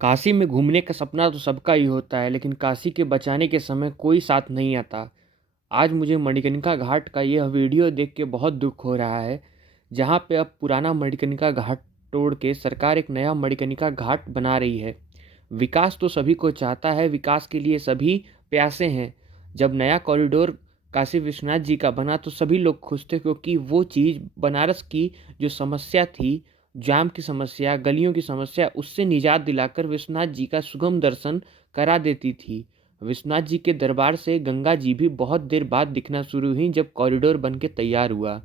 काशी में घूमने का सपना तो सबका ही होता है, लेकिन काशी के बचाने के समय कोई साथ नहीं आता। आज मुझे मणिकर्णिका घाट का यह वीडियो देख के बहुत दुख हो रहा है, जहाँ पे अब पुराना मणिकर्णिका घाट तोड़ के सरकार एक नया मणिकर्णिका घाट बना रही है। विकास तो सभी को चाहता है, विकास के लिए सभी प्यासे हैं। जब नया कॉरिडोर काशी विश्वनाथ जी का बना तो सभी लोग खुश थे, क्योंकि वो चीज़ बनारस की जो समस्या थी, जाम की समस्या, गलियों की समस्या, उससे निजात दिलाकर विश्वनाथ जी का सुगम दर्शन करा देती थी। विश्वनाथ जी के दरबार से गंगा जी भी बहुत देर बाद दिखना शुरू हुई, जब कॉरिडोर बन के तैयार हुआ।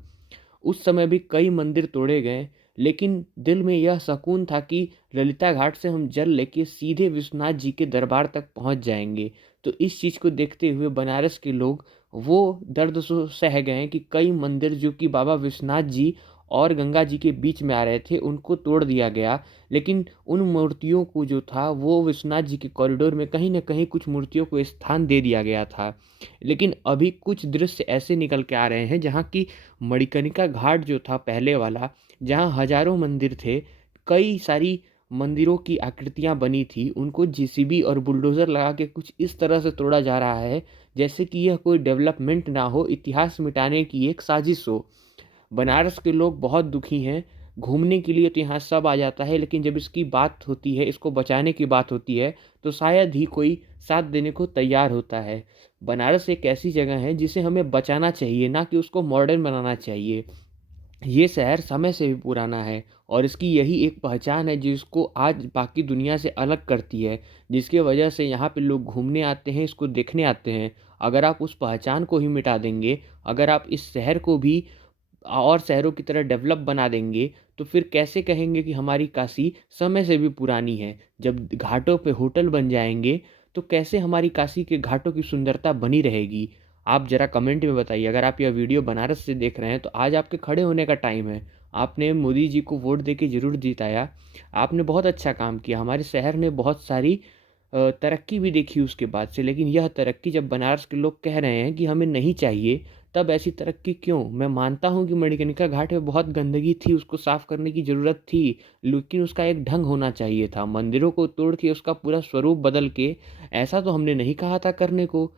उस समय भी कई मंदिर तोड़े गए, लेकिन दिल में यह सुकून था कि ललिता घाट से हम जल लेके सीधे विश्वनाथ जी के दरबार तक पहुंच जाएंगे। तो इस चीज़ को देखते हुए बनारस के लोग वो दर्द सह गए कि कई मंदिर जो कि बाबा विश्वनाथ जी और गंगा जी के बीच में आ रहे थे, उनको तोड़ दिया गया। लेकिन उन मूर्तियों को जो था वो विश्वनाथ जी के कॉरिडोर में कहीं ना कहीं कुछ मूर्तियों को स्थान दे दिया गया था। लेकिन अभी कुछ दृश्य ऐसे निकल के आ रहे हैं जहाँ की मणिकर्णिका घाट जो था पहले वाला, जहाँ हजारों मंदिर थे, कई सारी मंदिरों की आकृतियाँ बनी थी, उनको जेसीबी और बुलडोज़र लगा के कुछ इस तरह से तोड़ा जा रहा है जैसे कि यह कोई डेवलपमेंट ना हो, इतिहास मिटाने की एक साजिश हो। बनारस के लोग बहुत दुखी हैं। घूमने के लिए तो यहाँ सब आ जाता है, लेकिन जब इसकी बात होती है, इसको बचाने की बात होती है, तो शायद ही कोई साथ देने को तैयार होता है। बनारस एक ऐसी जगह है जिसे हमें बचाना चाहिए, ना कि उसको मॉडर्न बनाना चाहिए। ये शहर समय से भी पुराना है और इसकी यही एक पहचान है जिसको आज बाकी दुनिया से अलग करती है, जिसके वजह से यहाँ पे लोग घूमने आते हैं, इसको देखने आते हैं। अगर आप उस पहचान को ही मिटा देंगे, अगर आप इस शहर को भी और शहरों की तरह डेवलप बना देंगे, तो फिर कैसे कहेंगे कि हमारी काशी समय से भी पुरानी है। जब घाटों पे होटल बन जाएंगे, तो कैसे हमारी काशी के घाटों की सुंदरता बनी रहेगी। आप ज़रा कमेंट में बताइए। अगर आप यह वीडियो बनारस से देख रहे हैं तो आज आपके खड़े होने का टाइम है। आपने मोदी जी को वोट दे के ज़रूर जिताया। आपने बहुत अच्छा काम किया, हमारे शहर ने बहुत सारी तरक्की भी देखी उसके बाद से। लेकिन यह तरक्की जब बनारस के लोग कह रहे हैं कि हमें नहीं चाहिए, तब ऐसी तरक्की क्यों? मैं मानता हूँ कि मणिकर्णिका घाट में बहुत गंदगी थी, उसको साफ करने की ज़रूरत थी, लेकिन उसका एक ढंग होना चाहिए था। मंदिरों को तोड़ के उसका पूरा स्वरूप बदल के ऐसा तो हमने नहीं कहा था करने को।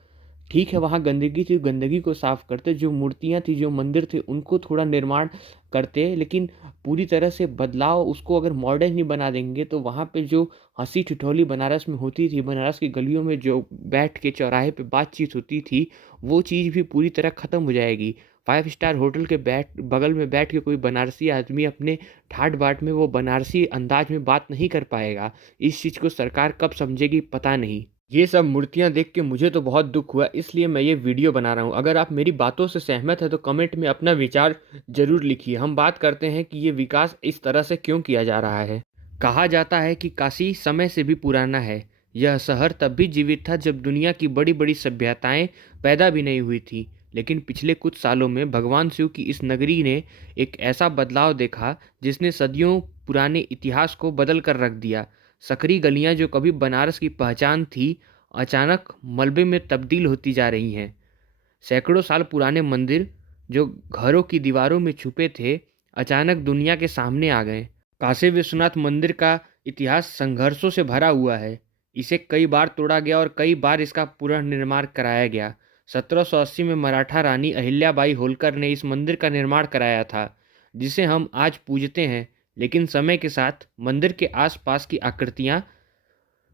ठीक है, वहाँ गंदगी थी, गंदगी को साफ करते, जो मूर्तियाँ थी, जो मंदिर थे, उनको थोड़ा निर्माण करते, लेकिन पूरी तरह से बदलाव उसको अगर मॉडर्न ही बना देंगे तो वहाँ पे जो हंसी ठिठोली बनारस में होती थी, बनारस की गलियों में जो बैठ के चौराहे पे बातचीत होती थी, वो चीज़ भी पूरी तरह ख़त्म हो जाएगी। फाइव स्टार होटल के बगल में बैठ के कोई बनारसी आदमी अपने ठाट बाट में वो बनारसी अंदाज में बात नहीं कर पाएगा। इस चीज़ को सरकार कब समझेगी पता नहीं। ये सब मूर्तियाँ देख के मुझे तो बहुत दुख हुआ, इसलिए मैं ये वीडियो बना रहा हूँ। अगर आप मेरी बातों से सहमत हैं तो कमेंट में अपना विचार ज़रूर लिखिए। हम बात करते हैं कि ये विकास इस तरह से क्यों किया जा रहा है। कहा जाता है कि काशी समय से भी पुराना है। यह शहर तब भी जीवित था जब दुनिया की बड़ी बड़ी सभ्यताएं पैदा भी नहीं हुई थी। लेकिन पिछले कुछ सालों में भगवान शिव की इस नगरी ने एक ऐसा बदलाव देखा जिसने सदियों पुराने इतिहास को बदल कर रख दिया। सकरी गलियां जो कभी बनारस की पहचान थी, अचानक मलबे में तब्दील होती जा रही हैं। सैकड़ों साल पुराने मंदिर जो घरों की दीवारों में छुपे थे, अचानक दुनिया के सामने आ गए। काशी विश्वनाथ मंदिर का इतिहास संघर्षों से भरा हुआ है। इसे कई बार तोड़ा गया और कई बार इसका पुनर्निर्माण कराया गया। 1780 में मराठा रानी अहिल्याबाई होलकर ने इस मंदिर का निर्माण कराया था, जिसे हम आज पूजते हैं। लेकिन समय के साथ मंदिर के आसपास की आकृतियाँ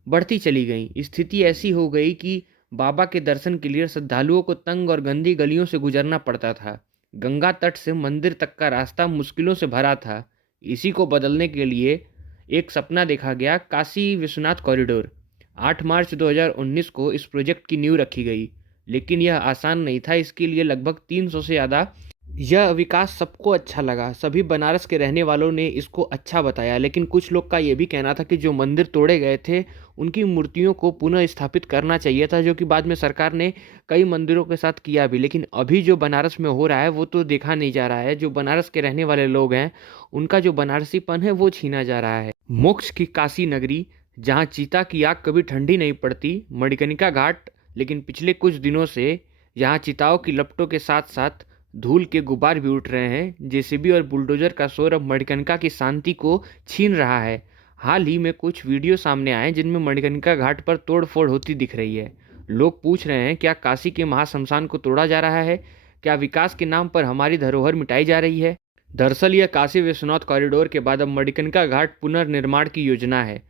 बढ़ती चली गईं। स्थिति ऐसी हो गई कि बाबा के दर्शन के लिए श्रद्धालुओं को तंग और गंदी गलियों से गुजरना पड़ता था। गंगा तट से मंदिर तक का रास्ता मुश्किलों से भरा था। इसी को बदलने के लिए एक सपना देखा गया, काशी विश्वनाथ कॉरिडोर। 8 मार्च 2019 को इस प्रोजेक्ट की नींव रखी गई, लेकिन यह आसान नहीं था। इसके लिए लगभग 300 से ज़्यादा। यह विकास सबको अच्छा लगा, सभी बनारस के रहने वालों ने इसको अच्छा बताया, लेकिन कुछ लोग का ये भी कहना था कि जो मंदिर तोड़े गए थे उनकी मूर्तियों को पुनः स्थापित करना चाहिए था, जो कि बाद में सरकार ने कई मंदिरों के साथ किया भी। लेकिन अभी जो बनारस में हो रहा है वो तो देखा नहीं जा रहा है। जो बनारस के रहने वाले लोग हैं, उनका जो बनारसीपन है वो छीना जा रहा है। मोक्ष की काशी नगरी, जहाँ चीता की आग कभी ठंडी नहीं पड़ती, मणिकर्णिका घाट। लेकिन पिछले कुछ दिनों से यहाँ चिताओं की लपटों के साथ साथ धूल के गुबार भी उठ रहे हैं। जेसीबी और बुलडोजर का शोर अब मणिकर्णिका की शांति को छीन रहा है। हाल ही में कुछ वीडियो सामने आए जिनमें मणिकर्णिका घाट पर तोड़-फोड़ होती दिख रही है। लोग पूछ रहे हैं, क्या काशी के महाश्मशान को तोड़ा जा रहा है? क्या विकास के नाम पर हमारी धरोहर मिटाई जा रही है? दरअसल यह काशी विश्वनाथ कॉरिडोर के बाद अब मणिकर्णिका घाट पुनर्निर्माण की योजना है।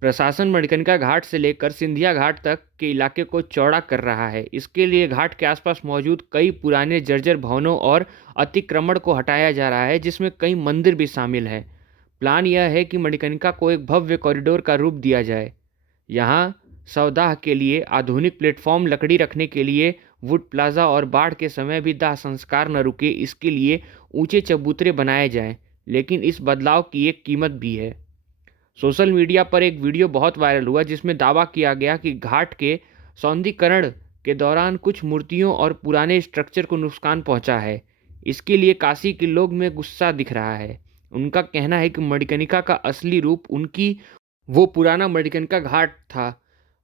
प्रशासन मणिकर्णिका घाट से लेकर सिंधिया घाट तक के इलाके को चौड़ा कर रहा है। इसके लिए घाट के आसपास मौजूद कई पुराने जर्जर भवनों और अतिक्रमण को हटाया जा रहा है, जिसमें कई मंदिर भी शामिल हैं। प्लान यह है कि मणिकर्णिका को एक भव्य कॉरिडोर का रूप दिया जाए। यहाँ शवदाह के लिए आधुनिक प्लेटफॉर्म, लकड़ी रखने के लिए वुड प्लाजा और बाढ़ के समय भी दाह संस्कार न रुके, इसके लिए ऊंचे चबूतरे बनाए जाएं। लेकिन इस बदलाव की एक कीमत भी है। सोशल मीडिया पर एक वीडियो बहुत वायरल हुआ जिसमें दावा किया गया कि घाट के सौंदर्यीकरण के दौरान कुछ मूर्तियों और पुराने स्ट्रक्चर को नुकसान पहुंचा है। इसके लिए काशी के लोग में गुस्सा दिख रहा है। उनका कहना है कि मणिकर्णिका का असली रूप उनकी वो पुराना मणिकर्णिका घाट था।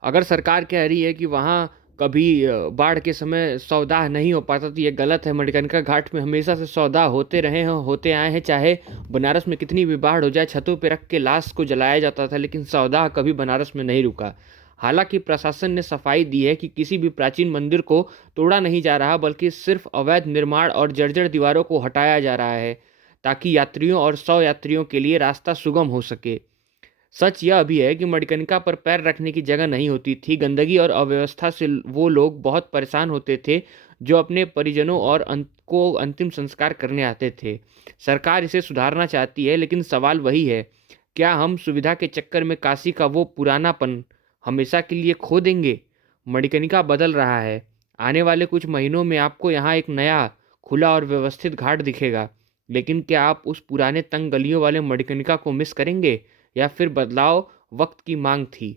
अगर सरकार कह रही है कि वहाँ कभी बाढ़ के समय सौदा नहीं हो पाता तो ये गलत है। मणिकर्णिका घाट में हमेशा से सौदा होते रहे हैं, होते आए हैं। चाहे बनारस में कितनी भी बाढ़ हो जाए, छतों पे रख के लाश को जलाया जाता था, लेकिन सौदा कभी बनारस में नहीं रुका। हालांकि प्रशासन ने सफाई दी है कि किसी भी प्राचीन मंदिर को तोड़ा नहीं जा रहा, बल्कि सिर्फ अवैध निर्माण और जर्जर दीवारों को हटाया जा रहा है, ताकि यात्रियों और शव यात्रियों के लिए रास्ता सुगम हो सके। सच यह भी है कि मणिकर्णिका पर पैर रखने की जगह नहीं होती थी। गंदगी और अव्यवस्था से वो लोग बहुत परेशान होते थे जो अपने परिजनों और को अंतिम संस्कार करने आते थे। सरकार इसे सुधारना चाहती है, लेकिन सवाल वही है, क्या हम सुविधा के चक्कर में काशी का वो पुरानापन हमेशा के लिए खो देंगे? मणिकर्णिका बदल रहा है। आने वाले कुछ महीनों में आपको यहाँ एक नया, खुला और व्यवस्थित घाट दिखेगा। लेकिन क्या आप उस पुराने तंग गलियों वाले मणिकर्णिका को मिस करेंगे, या फिर बदलाव वक्त की मांग थी?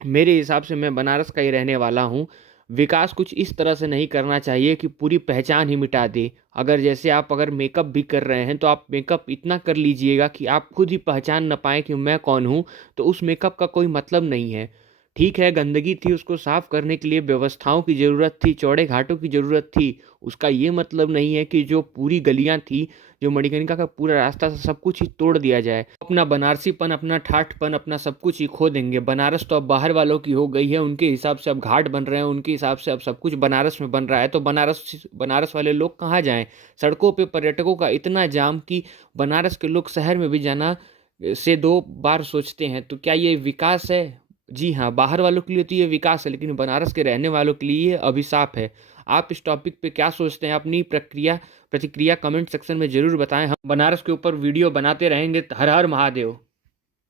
मेरे हिसाब से, मैं बनारस का ही रहने वाला हूँ, विकास कुछ इस तरह से नहीं करना चाहिए कि पूरी पहचान ही मिटा दे। अगर मेकअप भी कर रहे हैं तो आप मेकअप इतना कर लीजिएगा कि आप खुद ही पहचान न पाएँ कि मैं कौन हूँ, तो उस मेकअप का कोई मतलब नहीं है। ठीक है, गंदगी थी, उसको साफ करने के लिए व्यवस्थाओं की ज़रूरत थी, चौड़े घाटों की ज़रूरत थी। उसका ये मतलब नहीं है कि जो पूरी गलियाँ थी, जो मणिकर्णिका का पूरा रास्ता था, सब कुछ ही तोड़ दिया जाए। अपना बनारसीपन, अपना ठाठपन, अपना सब कुछ ही खो देंगे। बनारस तो अब बाहर वालों की हो गई है, उनके हिसाब से अब घाट बन रहे हैं, उनके हिसाब से अब सब कुछ बनारस में बन रहा है। तो बनारस वाले लोग कहाँ जाएं? सड़कों पे पर्यटकों का इतना जाम कि बनारस के लोग शहर में भी जाना से दो बार सोचते हैं। तो क्या ये विकास है? जी हाँ, बाहर वालों के लिए तो ये विकास है, लेकिन बनारस के रहने वालों के लिए ये अभिशाप है। आप इस टॉपिक पे क्या सोचते हैं? अपनी प्रतिक्रिया कमेंट सेक्शन में ज़रूर बताएं। हम बनारस के ऊपर वीडियो बनाते रहेंगे। हर हर महादेव।